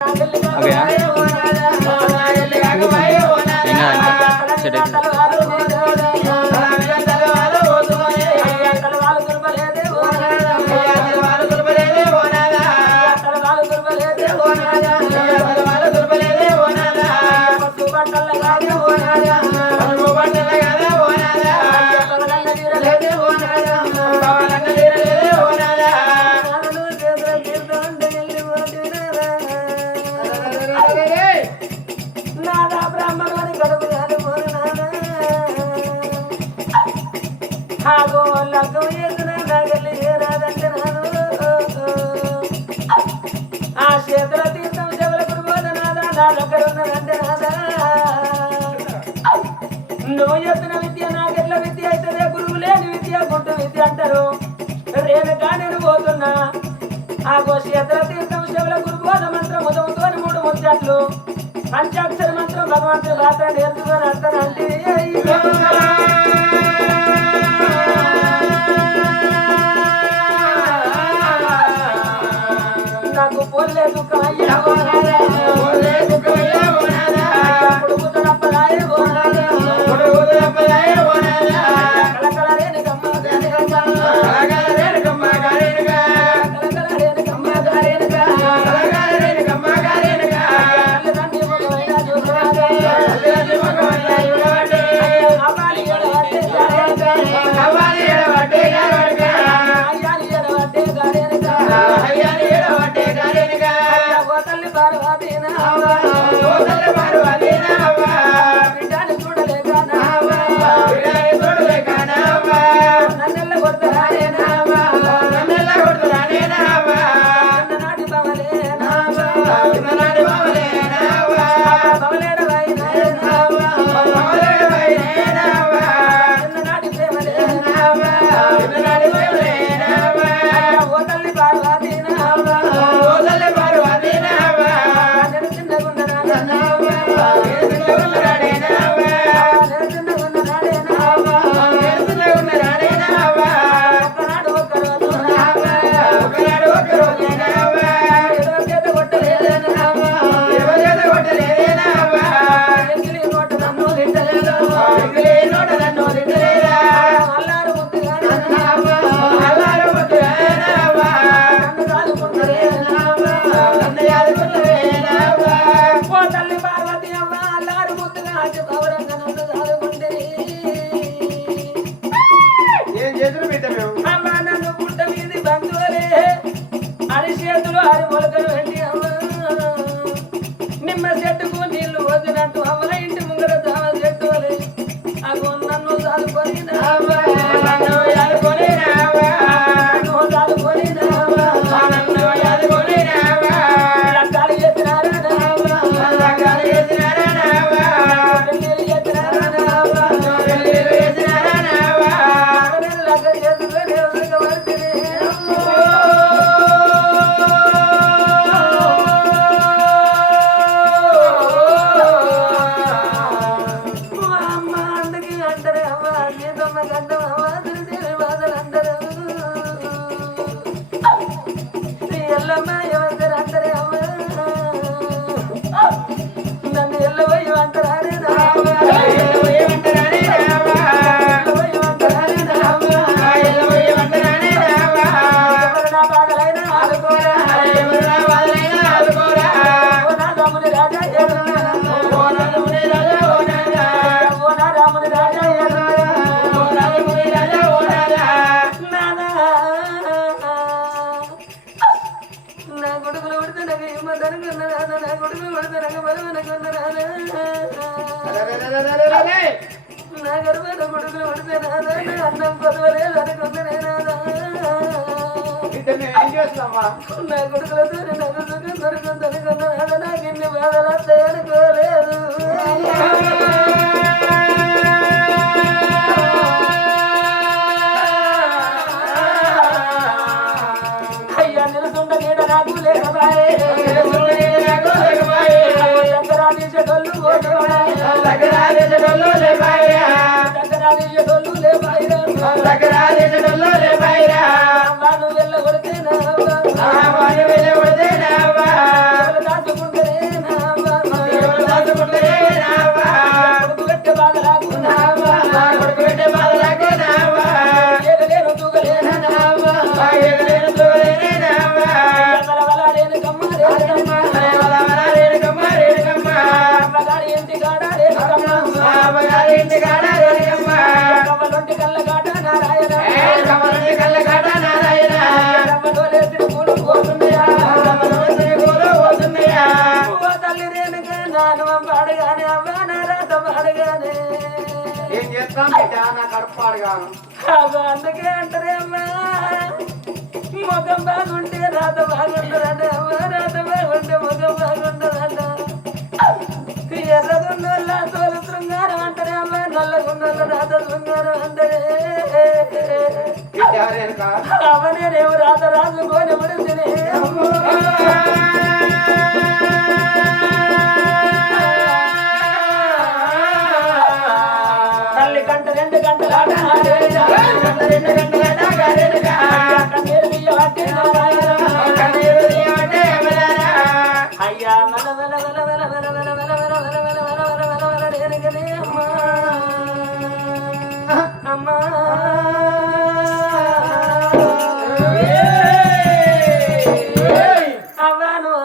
आ गया ಹಾಗೋ ಲಗ್ಗು ಎದುರ ನಗಲಿ ಏನಾದಂತೆ ನಾನು ಆ ಕ್ಷೇತ್ರ ತೀರ್ಥಂ ಜವಲ ಗುರುಬೋಧನಾದ ನಾನೊಕರೊಂದರಂತೆ ನಾದ నువ్వు చెప్పిన విద్య నాకెట్ల విద్య అవుతుంది గురువు లేని విద్య గుడ్డు విద్య అంటారు రేణుగా నేను పోతున్నా ఆ గోషి ఎద్ర తీర్థం శివుల గురుబోధ మంత్రం మూడు ముచ్చట్లు. అంత్యాక్షరి మంత్రం భగవంతుడు రాత నేర్చుకొని అర్థం అంటే నాకు పోలేదు la mano. నా గర్భాల కొడుకులు పడితే అన్నం కొలవలేదు అనుకుందనే రాదా ఏం చేస్తామా నా కొడుకులతో నాకు సుఖం దొరుకుతుంది అనుకున్నా నాకిన్ని బాధలు వస్తాయి అనుకోలేదు అవ్వ అందుకే అంటారే అమ్మా. ముఖం బాగుంటే రాత బాగుంటుందంట అమ్మ రాత బాగుంటే ముఖం బాగుంటుందంట ఎర్రగున్నోళ్ళ తోలు శృంగారం అంటారే అమ్మ నల్లగున్నోళ్ళ రాత శృంగారం అంటారే. నేనేమో రాత రాజుకొని పడుతుంది తల్లి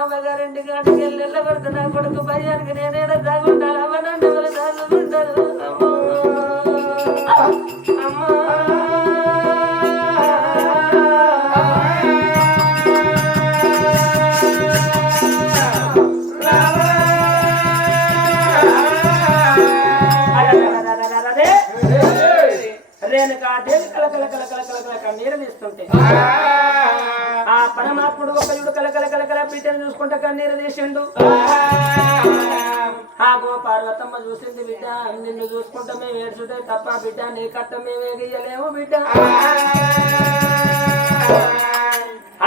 అవగారింటి కాడికి వెళ్ళి వెళ్ళబడుతున్నా కొడుకు భయానికి నేనే తగ్గుంటాను రేణుకా దేవి కల కల కల కల కల కల కన్నీరు తీస్తుంటే ఆ పరమాత్ముడు ఒకయుడు కల కల కల కల బిడ్డను చూసుకుంటే కన్నీరు తీసిండు. ఆ గో పార్వతమ్మ చూసింది బిడ్డ నిన్ను చూసుకుంటే మేము ఏడ్చుంటే తప్ప బిడ్డ నీ కట్ట మేము గీయలేము బిడ్డ.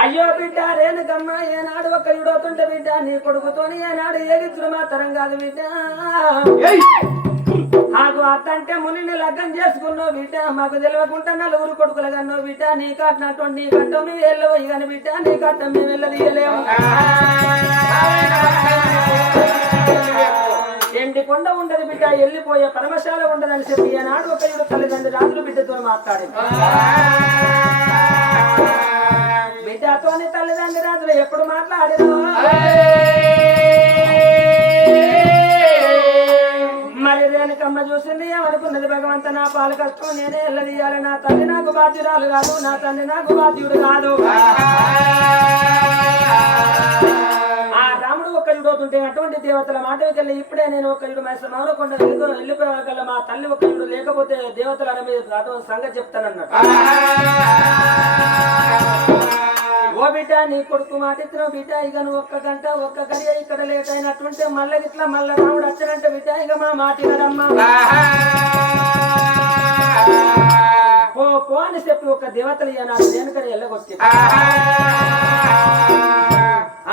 అయ్యో బిడ్డ రేణుకమ్మ ఏనాడు ఒక యుడవుతుంటే బిడ్డ నీ కొడుకుతోని ఏనాడు ఏగిచ్చుడు మాత్రం కాదు బిడ్డ. ఆగు అత్తంటే మునిని అర్థం చేసుకున్నావు బిడ్డ. మాకు తెలియకుండా నలుగురు కొడుకులు కన్నావు బిడ్డ. నీ కట్టినటువంటి నీ కట్టం నువ్వు వెళ్ళవు. కానీ బిడ్డ నీ కట్టం మేము వెళ్ళదీయలేము ఎండి కొండ ఉండదు బిడ్డ వెళ్ళిపోయే పరమశాల ఉండదని చెప్పి ఏనాడు ఒక ఇడు తల్లిదండ్రి రాజులు బిడ్డతో మాట్లాడి బిడ్డతోని తల్లిదండ్రి రాజులు ఎప్పుడు మాట్లాడినా అమ్మ చూసింది ఏమనుకున్నది భగవంత నా పాలు కష్టం నేనే ఎల్లదీయాలి. నా తల్లి నాకు బాధ్యురాలు కాదు నా తండ్రి నాకు బాధ్యుడు కాదు. ఆ రాముడు ఒక్క యుడవుతుంటే అటువంటి దేవతల మాట వెళ్ళి ఇప్పుడే నేను ఒక యుడు మౌన కొండ వెళ్ళిపోగల మా తల్లి ఒక లేకపోతే దేవతల అనే మీద సంగతి చెప్తానన్నట్టు ఓ బిడ్డ నీ కొడుకు మాటిస్తున్నావు బిడ్డ ఇక నువ్వు ఒక్క గంట ఒక్క గడియ ఇక్కడ లేట్ అయినట్టుంటే మళ్ళీ ఇట్లా మళ్ళా రాముడు వచ్చారంటే బిడ్డ ఇక మా మాటినడమ్మా పో పో అని చెప్పి ఒక దేవతలు ఈనాడు దేనికని వెళ్ళగొచ్చి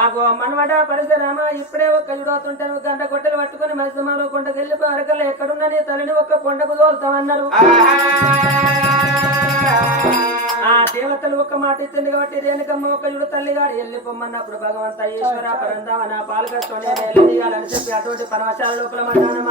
ఆగో మనవడ పరిసరామ ఇప్పుడే ఒక యుడవుతుంటే గంట గొట్టెలు పట్టుకొని మైసమాలో కొండకు వెళ్ళిపోయి అరకల్లో ఎక్కడున్నా నీ తల్లిని ఒక్క కొండకు తోలుతామన్నారు ఆ దేవతలు ఒక్క మాట ఇచ్చింది కాబట్టి రేణుకమ్మ ఒక యుడు తల్లిగాడు వెళ్ళిపోమన్నప్పుడు భగవంత ఈశ్వర పరందామ నా పాలకస్తోనే వెళ్ళదీయాలని చెప్పి అటువంటి పరమశాల లోపల మధ్యాహ్న